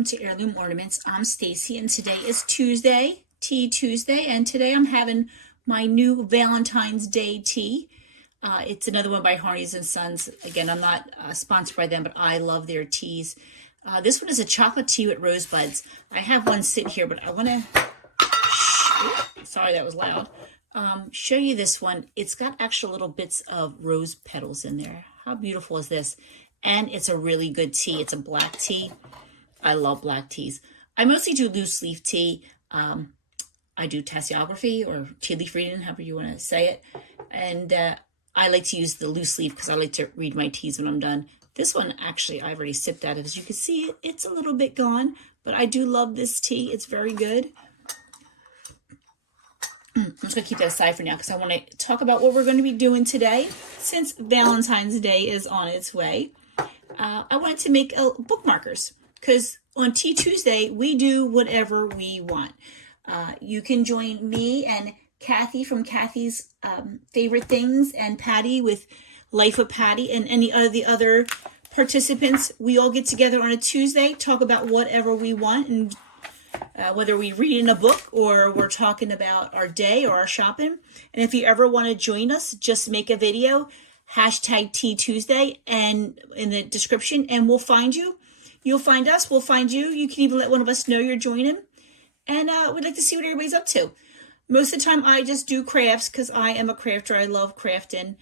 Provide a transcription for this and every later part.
welcome to Heirloom Ornaments. I'm Stacy and today is Tuesday, Tea Tuesday, and today I'm having my new Valentine's Day tea. It's another one by Harney's and Sons. Again, I'm not sponsored by them, but I love their teas. This one is a chocolate tea with rosebuds. I have one sitting here, but I want to, sorry that was loud, show you this one. It's got actual little bits of rose petals in there. How beautiful is this? And it's a really good tea. It's a black tea. I love black teas. I mostly do loose leaf tea. I do tasseography or tea leaf reading, however you want to say it. And I like to use the loose leaf because I like to read my teas when I'm done. This one, actually, I've already sipped at it. As you can see, it's a little bit gone, but I do love this tea. It's very good. I'm just going to keep that aside for now because I want to talk about what we're going to be doing today since Valentine's Day is on its way. I wanted to make bookmarkers because on Tea Tuesday, we do whatever we want. You can join me and Kathy from Kathy's Favorite Things and Patty with Life with Patty and any of the other participants. We all get together on a Tuesday, talk about whatever we want, and whether we're reading a book or we're talking about our day or our shopping. And if you ever want to join us, just make a video, hashtag Tea Tuesday, and in the description, and we'll find you. You'll find us, we'll find you. You can even let one of us know you're joining. And we'd like to see what everybody's up to. Most of the time, I just do crafts because I am a crafter. I love crafting.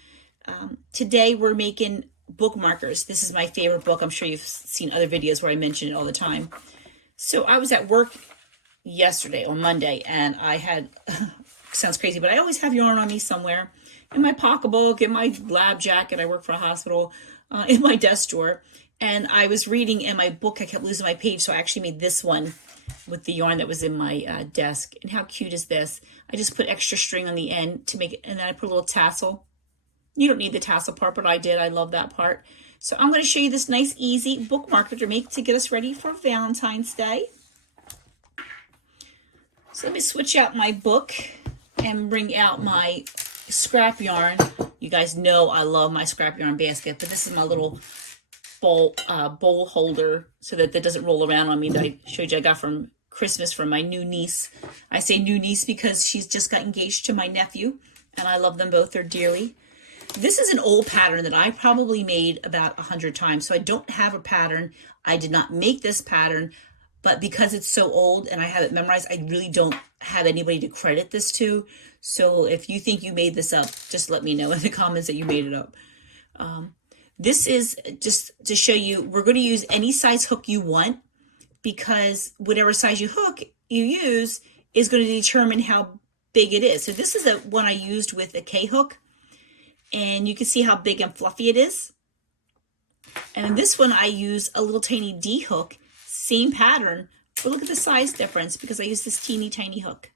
Today, we're making bookmarkers. This is my favorite book. I'm sure you've seen other videos where I mention it all the time. So I was at work yesterday on Monday, and I had, sounds crazy, but I always have yarn on me somewhere. In my pocketbook, in my lab jacket, I work for a hospital, in my desk drawer. And I was reading in my book, I kept losing my page, so I actually made this one with the yarn that was in my desk. And how cute is this? I just put extra string on the end to make it, and then I put a little tassel. You don't need the tassel part, but I did. I love that part. So I'm going to show you this nice, easy bookmarker to make to get us ready for Valentine's Day. So let me switch out my book and bring out my scrap yarn. You guys know I love my scrap yarn basket, but this is my little bowl holder so that doesn't roll around on me that I showed you I got from Christmas from my new niece. I say new niece because she's just got engaged to my nephew, and I love them both. They're dearly. This is an old pattern that I probably made about 100 times, so I don't have a pattern. I did not make this pattern, but because it's so old and I have it memorized, I really don't have anybody to credit this to. So if you think you made this up, just let me know in the comments that you made it up. This is just to show you, we're going to use any size hook you want because whatever size you use is going to determine how big it is. So this is the one I used with a K hook, and you can see how big and fluffy it is. And this one I use a little tiny D hook, same pattern, but look at the size difference because I use this teeny tiny hook.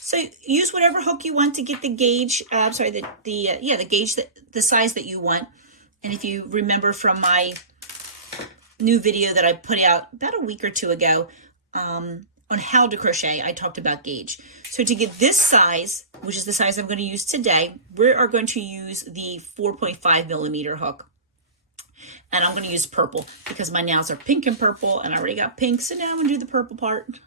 So use whatever hook you want to get the gauge. The gauge, the size that you want. And if you remember from my new video that I put out about a week or two ago on how to crochet, I talked about gauge. So to get this size, which is the size I'm going to use today, we are going to use the 4.5 millimeter hook. And I'm going to use purple because my nails are pink and purple, and I already got pink. So now I'm going to do the purple part.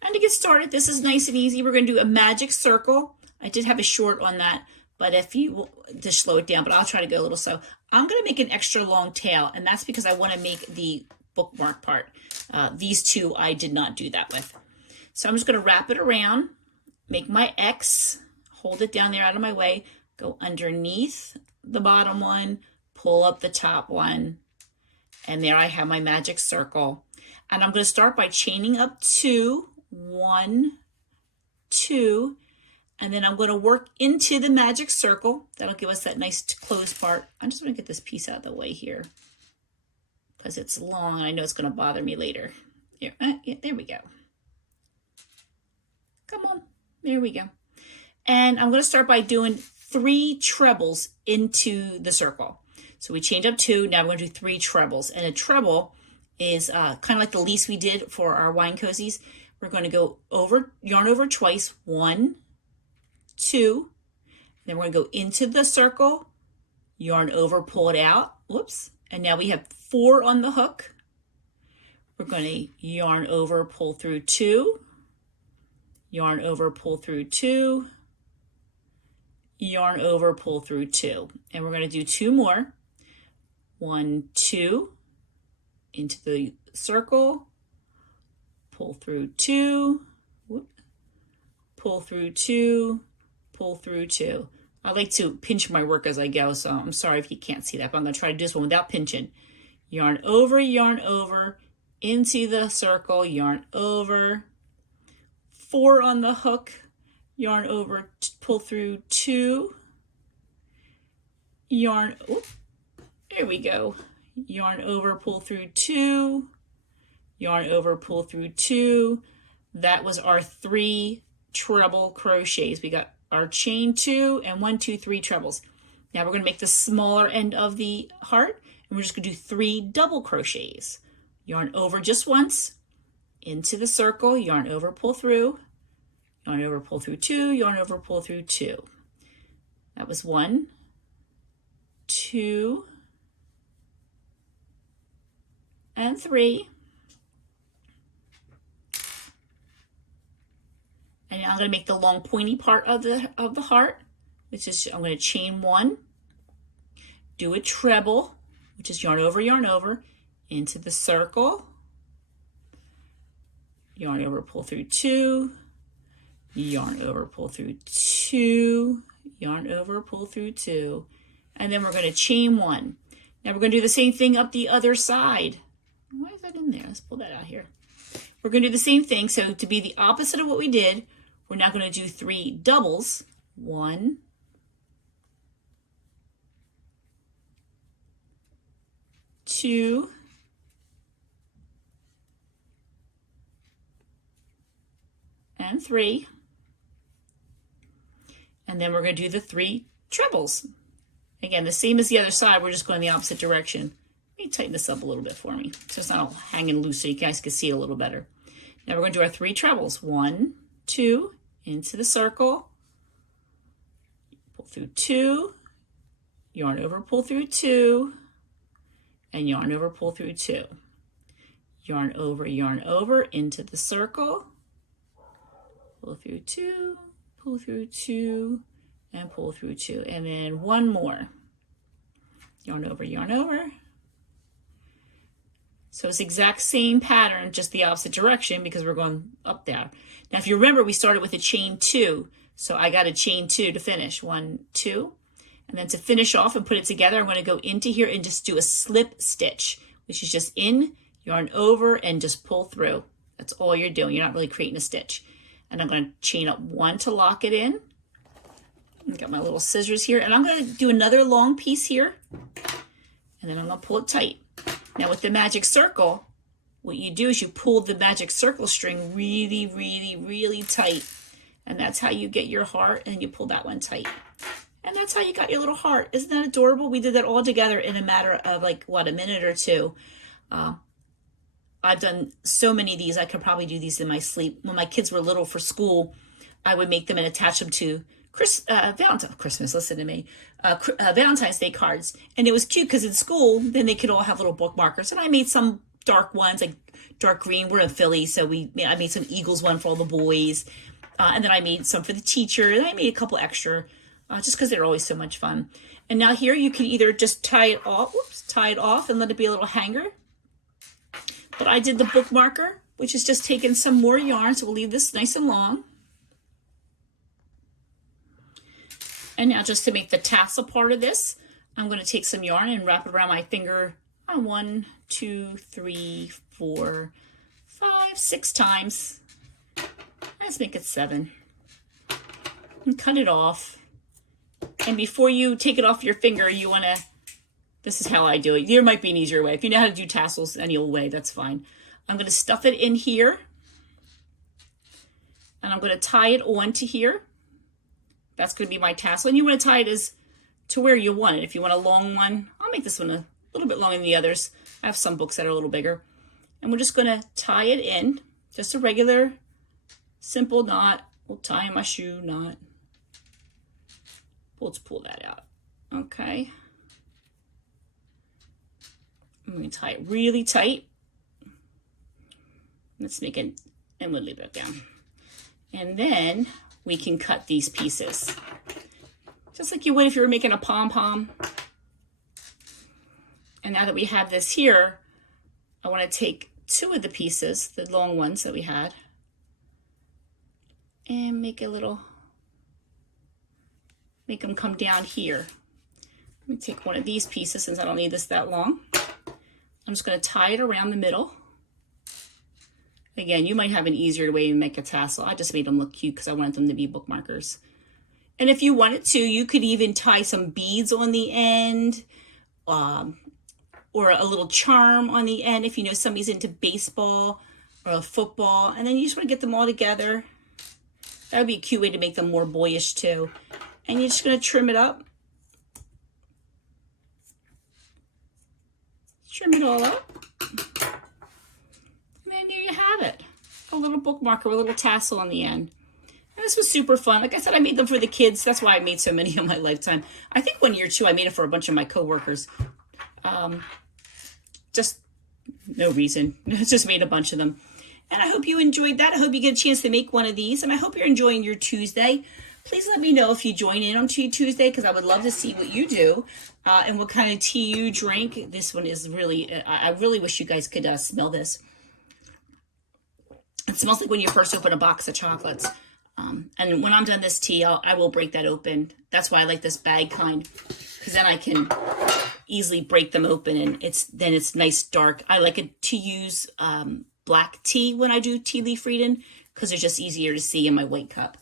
And to get started, this is nice and easy. We're going to do a magic circle. I did have a short on that, but if you just slow it down, but I'll try to go a little slow. I'm going to make an extra long tail, and that's because I want to make the bookmark part. These two, I did not do that with. So I'm just going to wrap it around, make my X, hold it down there out of my way, go underneath the bottom one, pull up the top one, and there I have my magic circle. And I'm going to start by chaining up 2, 1, 2, and then I'm going to work into the magic circle. That'll give us that nice closed part. I'm just going to get this piece out of the way here because it's long and I know it's going to bother me later. Here, yeah, there we go. Come on, there we go. And I'm going to start by doing 3 trebles into the circle. So we chained up 2, now we're going to do 3 trebles. And a treble is kind of like the lease we did for our wine cozies. We're going to go over, yarn over twice, 1, 2, then we're going to go into the circle, yarn over, pull it out, whoops, and now we have 4 on the hook. we're going to yarn over, pull through 2, yarn over, pull through 2, yarn over, pull through 2. And we're going to do 2 more. 1, 2, into the circle, pull through 2, whoop, pull through 2, pull through 2. I like to pinch my work as I go, so I'm sorry if you can't see that, but I'm going to try to do this one without pinching. Yarn over, into the circle, yarn over, 4 on the hook, yarn over, pull through 2, yarn, whoop, there we go. Yarn over, pull through 2, yarn over, pull through 2. That was our 3 treble crochets. We got our chain 2 and 1, 2, 3 trebles. Now we're going to make the smaller end of the heart, and we're just going to do 3 double crochets. Yarn over just once, into the circle, yarn over, pull through, yarn over, pull through 2, yarn over, pull through 2. That was 1, 2, and 3. And now I'm going to make the long pointy part of the heart, which is I'm going to chain 1, do a treble, which is yarn over, into the circle, yarn over, pull through 2, yarn over, pull through 2, yarn over, pull through 2, and then we're going to chain 1. Now we're going to do the same thing up the other side. Why is that in there? Let's pull that out here. We're going to do the same thing. So to be the opposite of what we did, we're now going to do 3 doubles. 1, 2, and 3. And then we're going to do the 3 trebles. Again, the same as the other side, we're just going the opposite direction. Let me tighten this up a little bit for me, so it's not all hanging loose so you guys can see it a little better. Now we're going to do our 3 trebles. 1, 2, into the circle, pull through 2, yarn over, pull through 2, and yarn over, pull through 2. Yarn over, into the circle, pull through 2, pull through 2, and pull through 2. And then 1 more. Yarn over, So it's the exact same pattern, just the opposite direction because we're going up there. Now, if you remember, we started with a chain 2. So I got a chain 2 to finish. 1, 2. And then to finish off and put it together, I'm going to go into here and just do a slip stitch, which is just in, yarn over, and just pull through. That's all you're doing. You're not really creating a stitch. And I'm going to chain up 1 to lock it in. I've got my little scissors here. And I'm going to do another long piece here. And then I'm going to pull it tight. Now with the magic circle, what you do is you pull the magic circle string really tight. And that's how you get your heart, and you pull that one tight. And that's how you got your little heart. Isn't that adorable? We did that all together in a matter of like, what, a minute or 2. I've done so many of these. I could probably do these in my sleep. When my kids were little for school, I would make them and attach them to Valentine's Day cards. And it was cute because in school, then they could all have little bookmarkers. And I made some dark ones, like dark green. We're in Philly, so I made some Eagles one for all the boys. And then I made some for the teacher. And I made a couple extra just because they're always so much fun. And now here you can either just tie it off and let it be a little hanger. But I did the bookmarker, which is just taking some more yarn. So we'll leave this nice and long. And now just to make the tassel part of this, I'm going to take some yarn and wrap it around my finger 1, 2, 3, 4, 5, 6 times. Let's make it 7. And cut it off. And before you take it off your finger, you want to, this is how I do it. There might be an easier way. If you know how to do tassels any old way, that's fine. I'm going to stuff it in here. And I'm going to tie it onto here. That's going to be my tassel. And you want to tie it as to where you want it. If you want a long one, I'll make this one a little bit longer than the others. I have some books that are a little bigger. And we're just going to tie it in. Just a regular, simple knot. We'll tie in my shoe knot. Let's pull that out. Okay. I'm going to tie it really tight. Let's make it, and we'll leave it down. And then we can cut these pieces. Just like you would if you were making a pom-pom. And now that we have this here, I want to take 2 of the pieces, the long ones that we had, and make them come down here. Let me take one of these pieces since I don't need this that long. I'm just going to tie it around the middle. Again, you might have an easier way to make a tassel. I just made them look cute because I wanted them to be bookmarkers. And if you wanted to, you could even tie some beads on the end, or a little charm on the end if you know somebody's into baseball or football. And then you just want to get them all together. That would be a cute way to make them more boyish too. And you're just going to trim it up. Trim it all up. And then there you have it. A little bookmarker with a little tassel on the end. And this was super fun. Like I said, I made them for the kids. That's why I made so many in my lifetime. I think one year too, I made it for a bunch of my coworkers. Just no reason. Just made a bunch of them. And I hope you enjoyed that. I hope you get a chance to make one of these. And I hope you're enjoying your Tuesday. Please let me know if you join in on Tuesday, because I would love to see what you do and what kind of tea you drink. This one is really, I really wish you guys could smell this. It smells like when you first open a box of chocolates. And when I'm done this tea, I will break that open. That's why I like this bag kind, because then I can easily break them open, and it's nice dark. I like it to use black tea when I do tea leaf reading, because it's just easier to see in my white cup.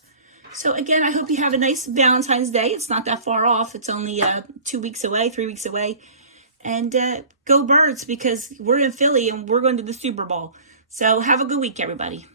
So again, I hope you have a nice Valentine's Day. It's not that far off. It's only 2 weeks away, 3 weeks away. And go Birds, because we're in Philly and we're going to the Super Bowl. So have a good week, everybody.